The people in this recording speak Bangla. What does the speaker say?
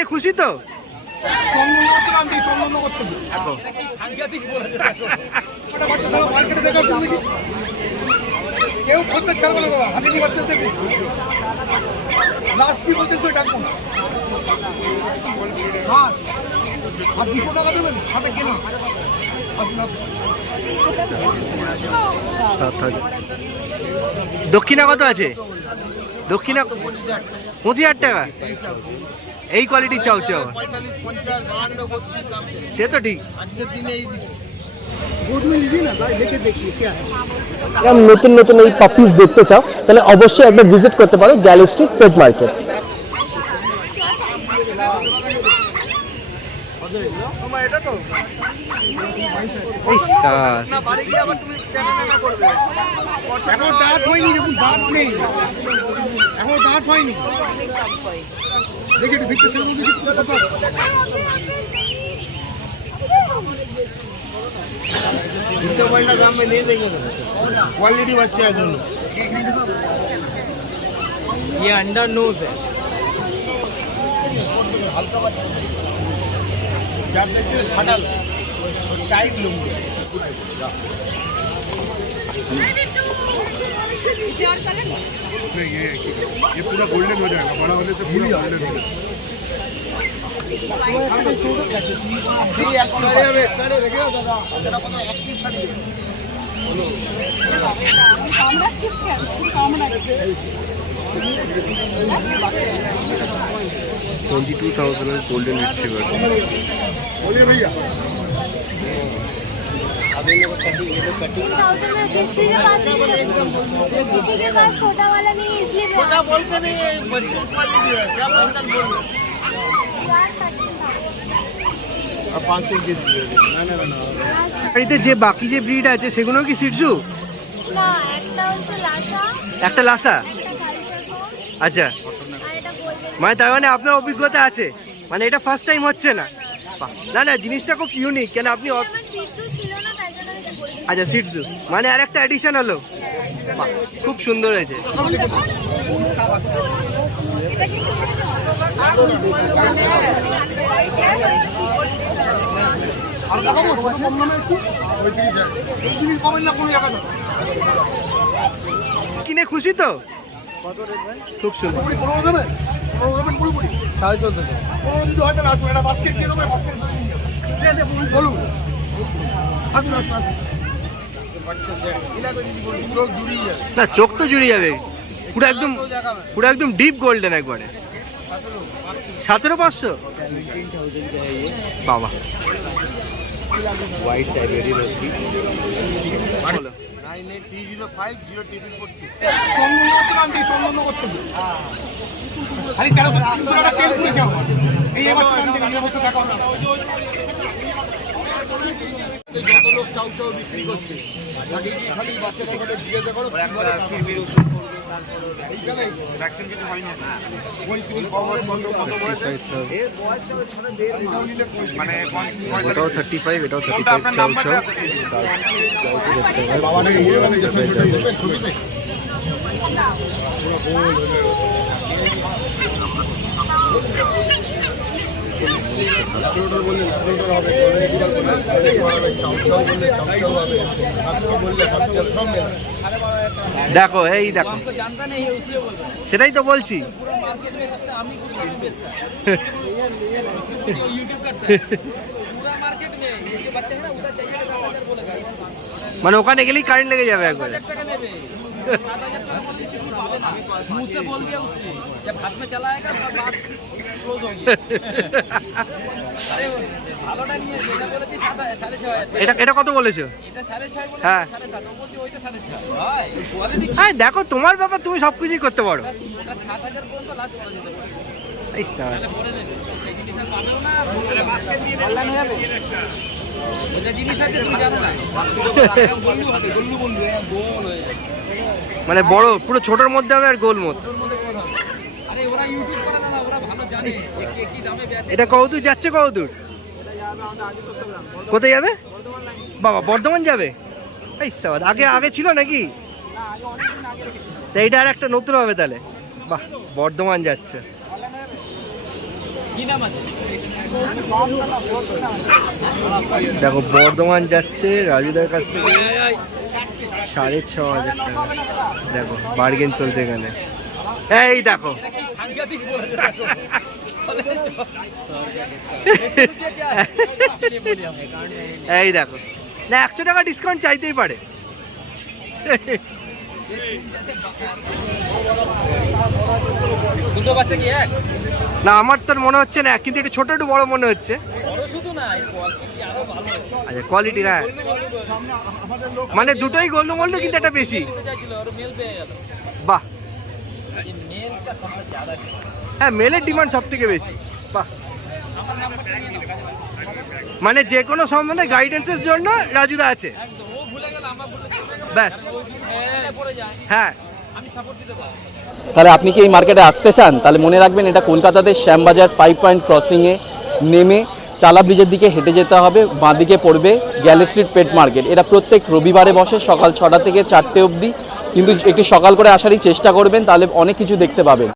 কিনে খুশি তো? কেউ খদ্দের ছাড়বে না বাবা, আমি নিয়ে বাচ্চা দেখি লাস্ট কি বলতেন তুই ডাকবো আর 200 টাকা দেবেন হাতে কেনা। দক্ষিণা কত আছে? দক্ষিণা 25,000 টাকা। এই কোয়ালিটি চাও চাও, সে তো ঠিক। নতুন নতুন এই পাপিস দেখতে চাও তাহলে অবশ্যই একবার ভিজিট করতে পারো গ্যালি স্ট্রিট পেট মার্কেট। এখন দাঁত হয়নি, যখন দাঁত নেই এখন দাঁত হয়নি দেখি একটু ভিক্ষা ছেলে মধ্যে क्वालिटी बच्चे है दोनों। ये अंडर नोज है। जब देखते हो फटल टाइट लूंगे ये पूरा गोल्डन हो जाएगा, बड़ा होने से पूरा गोल्डन हो जाएगा। Golden retriever. बोलिए भैया किसी के पास छोटा वाला नहीं है, इसलिए छोटा बोलते नहीं है, बच्चे क्वालिटी है क्या बोलते हैं बोल रहे 500 के বাড়িতে যে বাকি যে ব্রিড আছে সেগুলো কি সিটজু? না, একটা হচ্ছে লাসা, একটা লাসা। একটা কালচার আচ্ছা, আর এটা গোল্ডেন। মানে তার মানে আপনার অভিজ্ঞতা আছে, মানে এটা ফার্স্ট টাইম হচ্ছে না? না না, জিনিসটা খুব ইউনিক। কেন আপনি আমার সিটু ছিল না, তাই জন্য এটা গোল্ডেন। আচ্ছা সিটজু মানে আর একটা এডিশন হলো। বাহ, খুব সুন্দর হয়েছে। আর দেখাবো ছোট কম দামে একটু 35 है, 35 পাবেন না কোনো জায়গায়। কিনে খুশি তো? খুব সুন্দর। পুরি 15 দেবেন, 15 দেবেন পুরি তাই চলতে তো। 15 যদি হয় তাহলে আসুন, একটা বাস্কেট দিয়ে দেবো, বাস্কেট ঠিক আছে বলুন, আসুন আসুন আসুন। বাচ্চা দেখ ইলা তো যদি বলুন চোখ জুড়িয়ে যাবে। না, চোখ তো জুড়ে যাবে, পুরো একদম ডিপ গোল্ডেন একবারে। 17,500 বাবা। White Siberian রসটি। 9830504442 চন্দন করতে খালি 1300 টাকা তেল পুড়েছে আমার। এই এবার বছর টাকা না যত লোক চাউ চাউ বিক্রি করছে, তাকে গিয়ে খালি বাচ্চাদের কথা জিজ্ঞাসা করো কিভাবে ওষুধ করবে, এইখানে ভ্যাকসিন কিছু হয় না। মানে এটাও 35, এটাও 35 চাও চাও। দেখো এই দেখো, সেটাই তো বলছি। মানে ওখানে গেলেই কারেন্ট লেগে যাবে একবার। এটা কত বলেছো? হ্যাঁ হ্যাঁ, দেখো তোমার ব্যাপার, তুমি সবকিছুই করতে পারো। মানে বড় পুরো ছোটর মধ্যে হবে আর গোল মধ্যে। এটা কতদূর যাচ্ছে? কতদূর কোথায় যাবে? বাবা, বর্ধমান যাবে? এই সাবাদ, আগে আগে ছিল নাকি? এইটা আর একটা নতুন হবে তাহলে। বাহ, বর্ধমান যাচ্ছে। দেখো বর্ধমান যাচ্ছে রাজুদার কাছ থেকে 6,500 টাকা। দেখো বার্গেন চলছে এখানে। এই দেখো এই দেখো না 100 টাকা ডিসকাউন্ট চাইতেই পারে। দুটো বাচ্চা কি এক? না আমার তোর মনে হচ্ছে না, কিন্তু একটু ছোট একটু বড় মনে হচ্ছে। বড় শুধু না, এই কোয়ালিটি আরো ভালো। আচ্ছা কোয়ালিটি না, মানে দুটোই গোল্ড মোল্ড কিন্তু একটা বেশি। চাইছিল আর মেল পেয়ে গেল। বাহ, এই মেলটা সবচেয়ে ज्यादा। হ্যাঁ মেলের ডিমান্ড সব থেকে বেশি। বাহ, মানে যে কোনো সম্বন্ধে গাইডেন্সের জন্য রাজুদা আছে। একদম ও ভুলে গেল, আমরা ভুলে গেলাম। ব্যাস মেলে পড়ে যায়, হ্যাঁ। আমি সাপোর্ট দিতে পারি। তাহলে আপনি কি এই মার্কেটে আসতে চান, তাহলে মনে রাখবেন এটা কলকাতাতে শ্যামবাজার 5 পয়েন্ট ক্রসিংয়ে নেমে টালা ব্রিজের দিকে হেঁটে যেতে হবে, বাঁদিকে পড়বে গ্যালি স্ট্রিট পেট মার্কেট। এটা প্রত্যেক রবিবারে বসে সকাল 6টা থেকে 4টে অবধি, কিন্তু একটু সকাল করে আসারই চেষ্টা করবেন, তাহলে অনেক কিছু দেখতে পাবেন।